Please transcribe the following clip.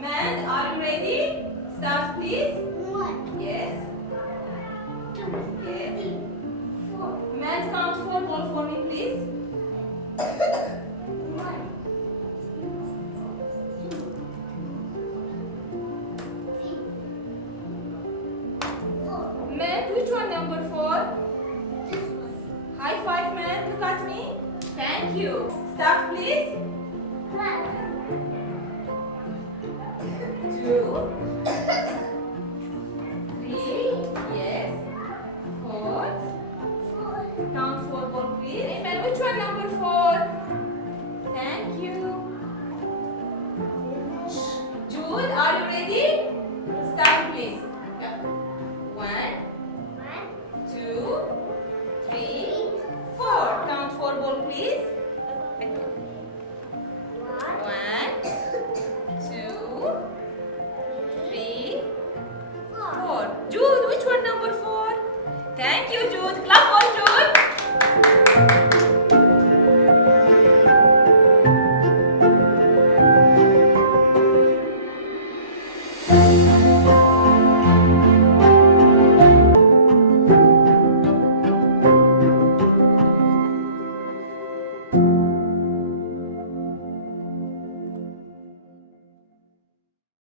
Man, are you ready? Start, please. 1, Yes. 2, Yes. 3, 4. Man, count 4 ball for me, please.